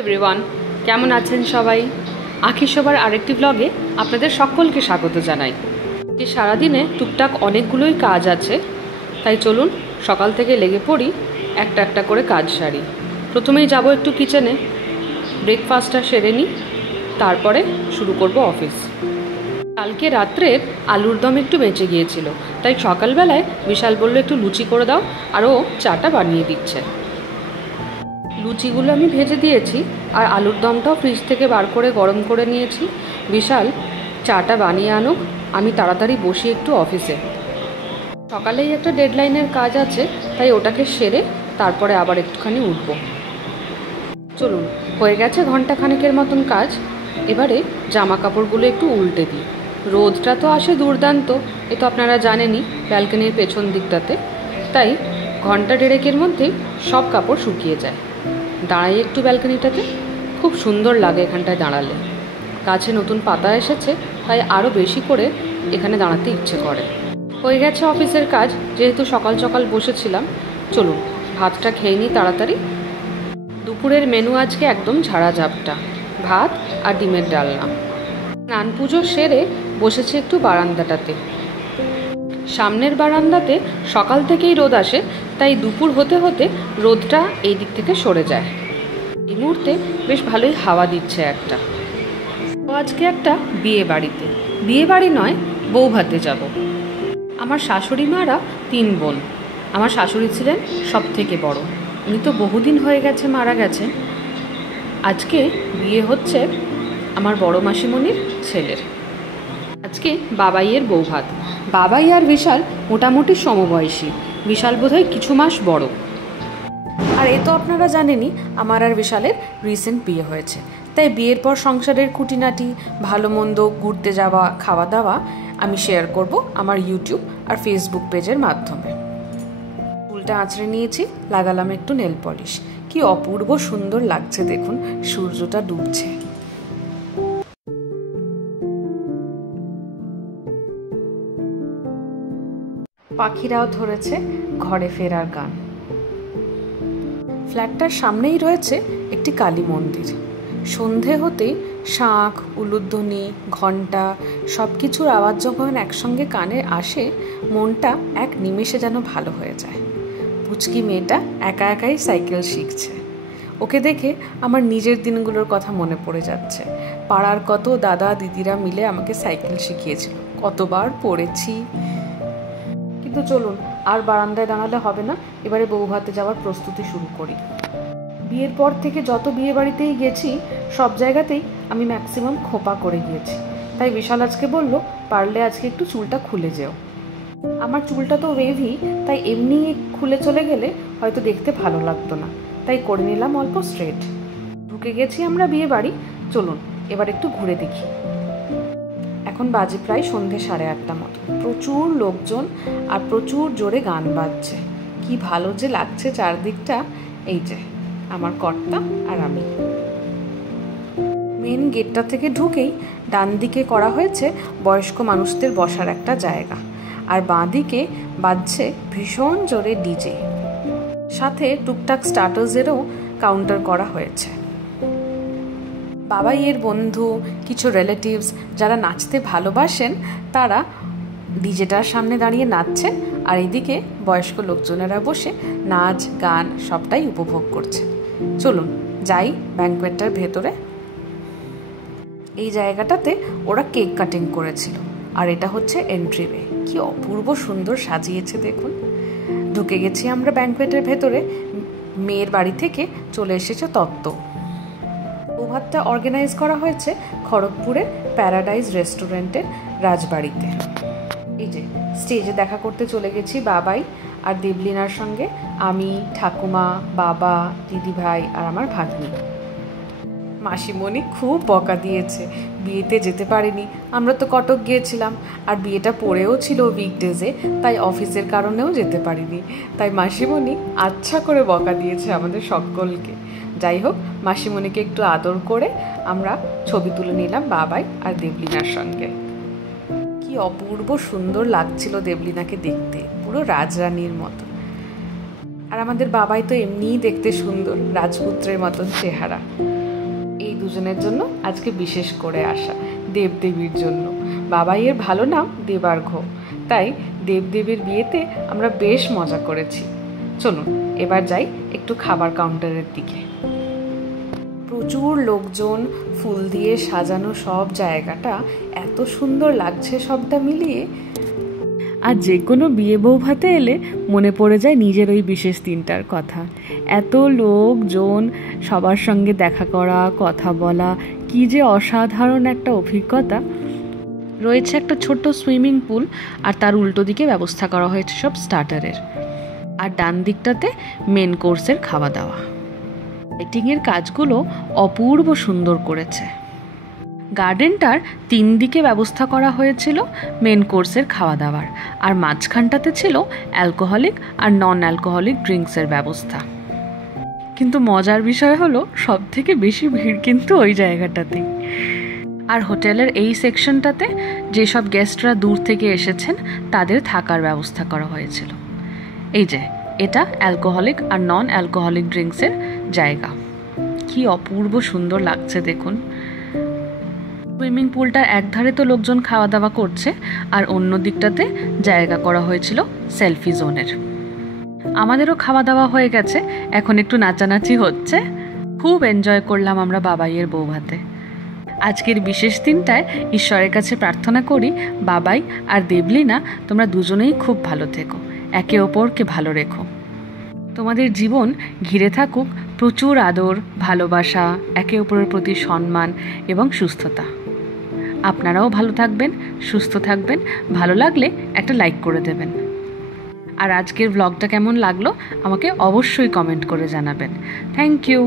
Everyone, কেমন আছেন সবাই? আখি সবার আরেকটি ব্লগে আপনাদের সকলকে স্বাগত জানাই। সারাদিনে টুকটাক অনেকগুলোই কাজ আছে, তাই চলুন সকাল থেকে লেগে পড়ি, একটা একটা করে কাজ সারি। প্রথমেই যাব একটু কিচেনে, ব্রেকফাস্টটা সেরে নিই, তারপরে শুরু করব অফিস। কালকে রাত্রের আলুর দম একটু বেঁচে গিয়েছিল, তাই সকালবেলায় বিশাল বলল একটু লুচি করে দাও, আর ও চাটা বানিয়ে দিচ্ছে। লুচিগুলো আমি ভেজে দিয়েছি, আর আলুর দমটাও ফ্রিজ থেকে বার করে গরম করে নিয়েছি। বিশাল চাটা বানিয়ে আনুক, আমি তাড়াতাড়ি বসি একটু অফিসে। সকালেই একটা ডেডলাইনের কাজ আছে, তাই ওটাকে সেরে তারপরে আবার একটুখানি উঠব। চলুন, হয়ে গেছে ঘন্টাখানেকের মতন কাজ। এবারে জামা কাপড়গুলো একটু উল্টে দিই। রোদটা তো আসে দুর্দান্ত, এ তো আপনারা জানেনই, ব্যালকনির পেছন দিকটাতে, তাই ঘন্টা দেড়েকের মধ্যেই সব কাপড় শুকিয়ে যায়। দাঁড়াই একটু ব্যালকনিটাতে, খুব সুন্দর লাগে এখানটায় দাঁড়ালে। গাছে নতুন পাতা এসেছে, তাই আরও বেশি করে এখানে দাঁড়াতে ইচ্ছে করে। হয়ে গেছে অফিসের কাজ, যেহেতু সকাল সকাল বসেছিলাম। চলুন ভাতটা খেয়ে নিই তাড়াতাড়ি। দুপুরের মেনু আজকে একদম ঝাড়া ঝাপটা, ভাত আর ডিমের ডালনা। স্নান পুজো সেরে বসেছি একটু বারান্দাটাতে। সামনের বারান্দাতে সকাল থেকেই রোদ আসে, তাই দুপুর হতে হতে রোদটা এই দিক থেকে সরে যায়। এই মুহূর্তে বেশ ভালোই হাওয়া দিচ্ছে একটা। তো আজকে একটা বিয়ে বাড়িতে, বিয়ে বাড়ি নয়, বউ ভাতে যাব। আমার শাশুড়ি মারা 3 বোন। আমার শাশুড়ি ছিলেন সব থেকে বড়, উনি তো বহুদিন হয়ে গেছে মারা গেছেন। আজকে বিয়ে হচ্ছে আমার বড় মাসিমণির ছেলের। আজকে বাবাইয়ের বউ ভাত। বাবাই আর বিশাল মোটামুটি সমবয়সী, বিশাল বোধহয় কিছু মাস বড়। আর এ তো আপনারা জানেনই, আমার আর বিশালের রিসেন্ট বিয়ে হয়েছে, তাই বিয়ের পর সংসারের খুঁটিনাটি, ভালো মন্দ, ঘুরতে যাওয়া, খাওয়া দাওয়া আমি শেয়ার করব আমার ইউটিউব আর ফেসবুক পেজের মাধ্যমে। চুলটা আঁচড়ে নিয়েছি, লাগালাম একটু নেল পলিশ। কি অপূর্ব সুন্দর লাগছে দেখুন, সূর্যটা ডুবছে। পাখিরাও ধরেছে ঘরে ফেরার গান। ফ্ল্যাটটার সামনেই রয়েছে একটি কালী মন্দির। সন্ধে হতেই শাঁখ, উলুধ্বনি, ঘণ্টা সব কিছুর আওয়াজ যখন একসঙ্গে কানে আসে, মনটা এক নিমেষে যেন ভালো হয়ে যায়। পুচকি মেয়েটা একা একাই সাইকেল শিখছে। ওকে দেখে আমার নিজের দিনগুলোর কথা মনে পড়ে যাচ্ছে। পাড়ার কত দাদা দিদিরা মিলে আমাকে সাইকেল শিখিয়েছিল, কতবার পড়েছি। কিন্তু চলুন, আর বারান্দায় দাঁড়ালে হবে না, এবারে বউ ভাতে যাওয়ার প্রস্তুতি শুরু করি। বিয়ের পর থেকে যত বিয়ে বাড়িতেই গেছি, সব জায়গাতেই আমি ম্যাক্সিমাম খোঁপা করে গিয়েছি। তাই বিশাল আজকে বলল, পারলে আজকে একটু চুলটা খুলে যেও। আমার চুলটা তো ওয়েভি, তাই এমনি খুলে চলে গেলে হয়তো দেখতে ভালো লাগতো না, তাই করে নিলাম অল্প স্ট্রেট। ঢুকে গেছি আমরা বিয়ে বাড়ি। চলুন এবার একটু ঘুরে দেখি। এখন বাজে প্রায় সন্ধে 8:30 মতো। প্রচুর লোকজন আর প্রচুর জোরে গান বাজছে। কি ভালো যে লাগছে চারদিকটা। এই যে আমার কর্তা আর আমি। মেন গেটটা থেকে ঢুকেই ডান দিকে করা হয়েছে বয়স্ক মানুষদের বসার একটা জায়গা, আর বাঁ দিকে বাজছে ভীষণ জোরে ডিজে, সাথে টুকটাক স্টার্টার্সেরও কাউন্টার করা হয়েছে। বাবাইয়ের বন্ধু, কিছু রিলেটিভস যারা নাচতে ভালোবাসেন, তারা ডিজেটার সামনে দাঁড়িয়ে নাচছে, আর এদিকে বয়স্ক লোকজনেরা বসে নাচ গান সবটাই উপভোগ করছে। চলুন যাই ব্যাঙ্কোয়েটটার ভেতরে। এই জায়গাটাতে ওরা কেক কাটিং করেছিল, আর এটা হচ্ছে এন্ট্রিওয়ে। কি অপূর্ব সুন্দর সাজিয়েছে দেখুন। ঢুকে গেছি আমরা ব্যাঙ্কোয়েটের ভেতরে। মেয়ের বাড়ি থেকে চলে এসেছে তত্ত্ব। ভাতটা অর্গানাইজ করা হয়েছে খড়গপুরের প্যারাডাইজ রেস্টুরেন্টের রাজবাড়িতে। এই যে স্টেজে দেখা করতে চলে গেছি বাবাই আর দেবলিনার সঙ্গে, আমি, ঠাকুমা, বাবা, দিদিভাই আর আমার ভাগ্নি। মাসিমণি খুব বকা দিয়েছে, বিয়েতে যেতে পারিনি। আমরা তো কটক গিয়েছিলাম, আর বিয়েটা পড়েও ছিল উইকডেজে, তাই অফিসের কারণেও যেতে পারিনি। তাই মাসিমণি আচ্ছা করে বকা দিয়েছে আমাদের সকলকে। যাই হোক, মাসিমণিকে একটু আদর করে আমরা ছবি তুলে নিলাম বাবাই আর দেবলিনার সঙ্গে। কি অপূর্ব সুন্দর লাগছিল দেবলিনাকে দেখতে, পুরো রাজরানীর মতো। আর আমাদের বাবাই তো এমনিই দেখতে সুন্দর, রাজপুত্রের মতন চেহারা। দুজনের জন্য আজকে বিশেষ করে আসা, দেবদেবীর জন্য। বাবাইয়ের ভালো নাম দেবার্ঘ্য, তাই দেবদেবীর বিয়েতে আমরা বেশ মজা করেছি। চলুন এবার যাই একটু খাবার কাউন্টারের দিকে। প্রচুর লোকজন, ফুল দিয়ে সাজানো সব জায়গাটা এত সুন্দর লাগছে সবটা মিলিয়ে। আর যে কোনো বিয়ে বউ ভাতে এলে মনে পড়ে যায় নিজের ওই বিশেষ দিনটার কথা। এত লোকজন, সবার সঙ্গে দেখা করা, কথা বলা, কি যে অসাধারণ একটা অভিজ্ঞতা। রয়েছে একটা ছোট্ট সুইমিং পুল, আর তার উল্টো দিকে ব্যবস্থা করা হয়েছে সব স্টার্টারের, আর ডান দিকটাতে মেন কোর্সের খাওয়া দাওয়া। লাইটিংয়ের কাজগুলো অপূর্ব সুন্দর করেছে। গার্ডেনটার 3 দিকে ব্যবস্থা করা হয়েছিল মেন কোর্সের খাওয়া দাওয়ার, আর মাঝখানটাতে ছিল অ্যালকোহলিক আর নন অ্যালকোহলিক ড্রিঙ্কসের ব্যবস্থা। কিন্তু মজার বিষয় হলো সব থেকে বেশি ভিড় কিন্তু ওই জায়গাটাতেই। আর হোটেলের এই সেকশনটাতে যেসব গেস্টরা দূর থেকে এসেছেন তাদের থাকার ব্যবস্থা করা হয়েছিল। এই যে এটা অ্যালকোহলিক আর নন অ্যালকোহলিক ড্রিঙ্কসের জায়গা। কি অপূর্ব সুন্দর লাগছে দেখুন। সুইমিং পুলটার একধারে তো লোকজন খাওয়া দাওয়া করছে, আর অন্য দিকটাতে জায়গা করা হয়েছিল সেলফি জোনের। আমাদেরও খাওয়া দাওয়া হয়ে গেছে, এখন একটু নাচানাচি হচ্ছে। খুব এনজয় করলাম আমরা বাবাইয়ের বউ ভাতে। আজকের বিশেষ দিনটায় ঈশ্বরের কাছে প্রার্থনা করি বাবাই আর দেবলিনা তোমরা দুজনেই খুব ভালো থেকো, একে অপরকে ভালো রেখো। তোমাদের জীবন ঘিরে থাকুক প্রচুর আদর, ভালোবাসা, একে অপরের প্রতি সম্মান এবং সুস্থতা। আপনারাও ভালো থাকবেন, সুস্থ থাকবেন। ভালো লাগলে একটা লাইক করে দেবেন। আর আজকের ব্লগটা কেমন লাগলো আমাকে অবশ্যই কমেন্ট করে জানাবেন। Thank you.